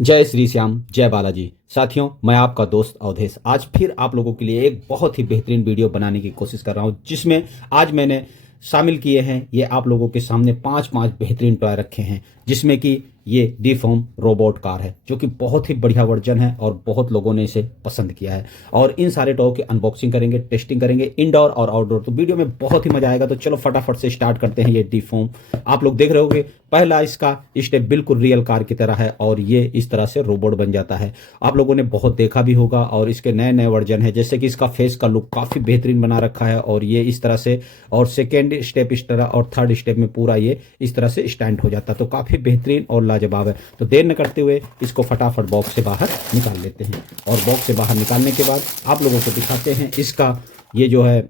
जय श्री श्याम, जय बालाजी। साथियों, मैं आपका दोस्त अवधेश आज फिर आप लोगों के लिए एक बहुत ही बेहतरीन वीडियो बनाने की कोशिश कर रहा हूं, जिसमें आज मैंने शामिल किए हैं ये आप लोगों के सामने पांच बेहतरीन टॉय रखे हैं, जिसमें कि ये डीफॉर्म रोबोट कार है जो कि बहुत ही बढ़िया वर्जन है और बहुत लोगों ने इसे पसंद किया है। और इन सारे टॉय की अनबॉक्सिंग करेंगे, टेस्टिंग करेंगे इंडोर और आउटडोर। तो वीडियो में बहुत ही मजा आएगा। तो चलो फटाफट से स्टार्ट करते हैं। ये डीफॉर्म आप लोग देख रहे होंगे, पहला इसका स्टेप बिल्कुल रियल कार की तरह है और ये इस तरह से रोबोट बन जाता है। आप लोगों ने बहुत देखा भी होगा और इसके नए नए वर्जन है, जैसे कि इसका फेस का लुक काफी बेहतरीन बना रखा है और ये इस तरह से, और सेकेंड स्टेप इस तरह और थर्ड स्टेप में पूरा ये इस तरह से स्टैंड हो जाता है। तो काफी बेहतरीन और लाजवाब है। तो देर न करते हुए इसको फटाफट बॉक्स से बाहर निकाल लेते हैं। और बॉक्स से बाहर निकालने के बाद आप लोगों को दिखाते हैं इसका ये जो है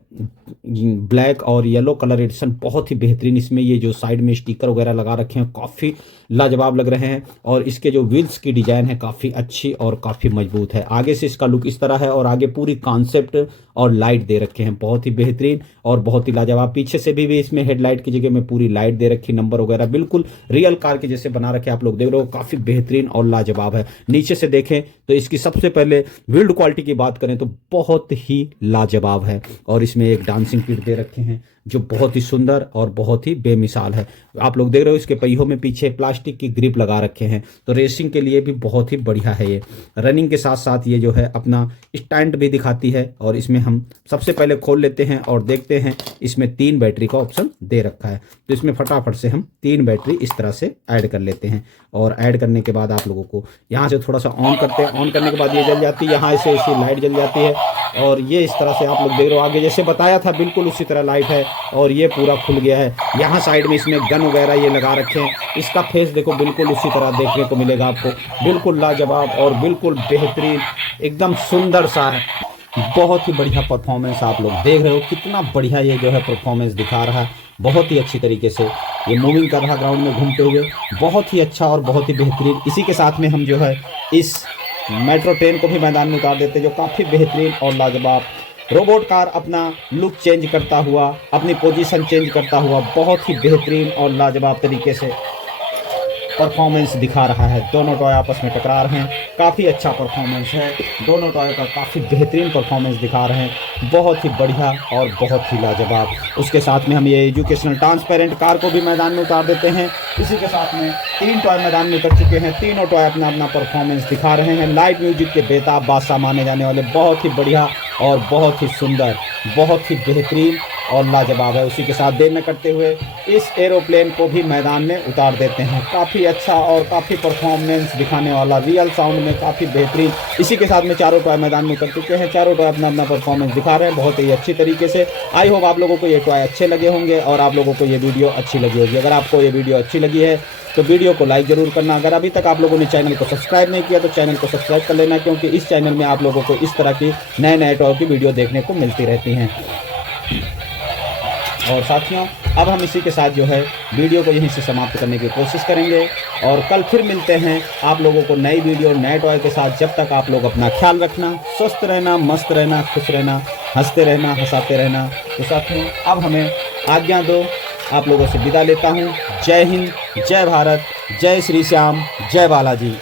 ब्लैक और येलो कलर एडिशन बहुत ही बेहतरीन। इसमें ये जो साइड में स्टिकर वगैरह लगा रखे हैं काफ़ी लाजवाब लग रहे हैं और इसके जो व्हील्स की डिजाइन है काफ़ी अच्छी और काफ़ी मजबूत है। आगे से इसका लुक इस तरह है और आगे पूरी कॉन्सेप्ट और लाइट दे रखे हैं, बहुत ही बेहतरीन और बहुत ही लाजवाब। पीछे से भी इसमें हेडलाइट की जगह में पूरी लाइट दे रखी, नंबर वगैरह बिल्कुल रियल कार के जैसे बना रखे। आप लोग देख रहे हो काफ़ी बेहतरीन और लाजवाब है। नीचे से देखें तो इसकी सबसे पहले बिल्ड क्वालिटी की बात करें तो बहुत ही लाजवाब है और इसमें एक डांसिंग किट दे रखे हैं जो बहुत ही सुंदर और बहुत ही बेमिसाल है। आप लोग देख रहे हो इसके पहियों में पीछे प्लास्टिक की ग्रिप लगा रखे हैं, तो रेसिंग के लिए भी बहुत ही बढ़िया है। ये रनिंग के साथ साथ ये जो है अपना स्टैंड भी दिखाती है। और इसमें हम सबसे पहले खोल लेते हैं और देखते हैं इसमें 3 बैटरी का ऑप्शन दे रखा है। तो इसमें फटाफट से हम 3 बैटरी इस तरह से ऐड कर लेते हैं और ऐड करने के बाद आप लोगों को यहाँ से थोड़ा सा ऑन करते हैं। ऑन करने के बाद ये जल जाती है, यहाँ से इसकी लाइट जल जाती है और ये इस तरह से आप लोग देख रहे हो आगे जैसे बताया था बिल्कुल उसी तरह लाइट है और ये पूरा खुल गया है। यहाँ साइड में इसमें गन वगैरह ये लगा रखे हैं। इसका फेस देखो बिल्कुल उसी तरह देखने को मिलेगा आपको, बिल्कुल लाजवाब और बिल्कुल बेहतरीन, एकदम सुंदर सा है। बहुत ही बढ़िया परफॉर्मेंस आप लोग देख रहे हो, कितना बढ़िया ये जो है परफॉर्मेंस दिखा रहा है। बहुत ही अच्छी तरीके से ये मूविंग कर रहा ग्राउंड में घूमते हुए, बहुत ही अच्छा और बहुत ही बेहतरीन। इसी के साथ में हम जो है इस मेट्रो ट्रेन को भी मैदान में उतार देते हैं, जो काफ़ी बेहतरीन और लाजवाब रोबोट कार अपना लुक चेंज करता हुआ, अपनी पोजीशन चेंज करता हुआ बहुत ही बेहतरीन और लाजवाब तरीके से परफॉर्मेंस दिखा रहा है। दोनों टॉय आपस में टकरा रहे हैं, काफ़ी अच्छा परफॉर्मेंस है। दोनों टॉय का काफ़ी बेहतरीन परफॉर्मेंस दिखा रहे हैं, बहुत ही बढ़िया और बहुत ही लाजवाब। उसके साथ में हम ये एजुकेशनल ट्रांसपेरेंट कार को भी मैदान में उतार देते हैं। इसी के साथ में 3 टॉय मैदान में उतर चुके हैं। तीनों टॉय अपना अपना परफॉर्मेंस दिखा रहे हैं। लाइव म्यूजिक के बेताब बादशाह माने जाने वाले बहुत ही बढ़िया और बहुत ही सुंदर, बहुत ही बेहतरीन और लाजवाब है। उसी के साथ देर न करते हुए इस एरोप्लेन को भी मैदान में उतार देते हैं। काफ़ी अच्छा और काफ़ी परफॉर्मेंस दिखाने वाला, रियल साउंड में काफ़ी बेहतरीन। इसी के साथ में चारों टॉय मैदान में उतर चुके हैं। चारों टॉय अपना अपना परफॉर्मेंस दिखा रहे हैं बहुत ही अच्छी तरीके से। आई होप आप लोगों को ये टॉय अच्छे लगे होंगे और आप लोगों को ये वीडियो अच्छी लगी होगी। अगर आपको ये वीडियो अच्छी लगी है तो वीडियो को लाइक ज़रूर करना। अगर अभी तक आप लोगों ने चैनल को सब्सक्राइब नहीं किया तो चैनल को सब्सक्राइब कर लेना, क्योंकि इस चैनल में आप लोगों को इस तरह की नए नए टॉय की वीडियो देखने को मिलती रहती हैं। और साथियों, अब हम इसी के साथ जो है वीडियो को यहीं से समाप्त करने की कोशिश करेंगे और कल फिर मिलते हैं आप लोगों को नई वीडियो नए टॉय के साथ। जब तक आप लोग अपना ख्याल रखना, स्वस्थ रहना, मस्त रहना, खुश रहना, हंसते रहना, हंसाते रहना। तो साथियों, अब हमें आज्ञा दो, आप लोगों से विदा लेता हूँ। जय हिंद, जय भारत, जय श्री श्याम, जय बालाजी।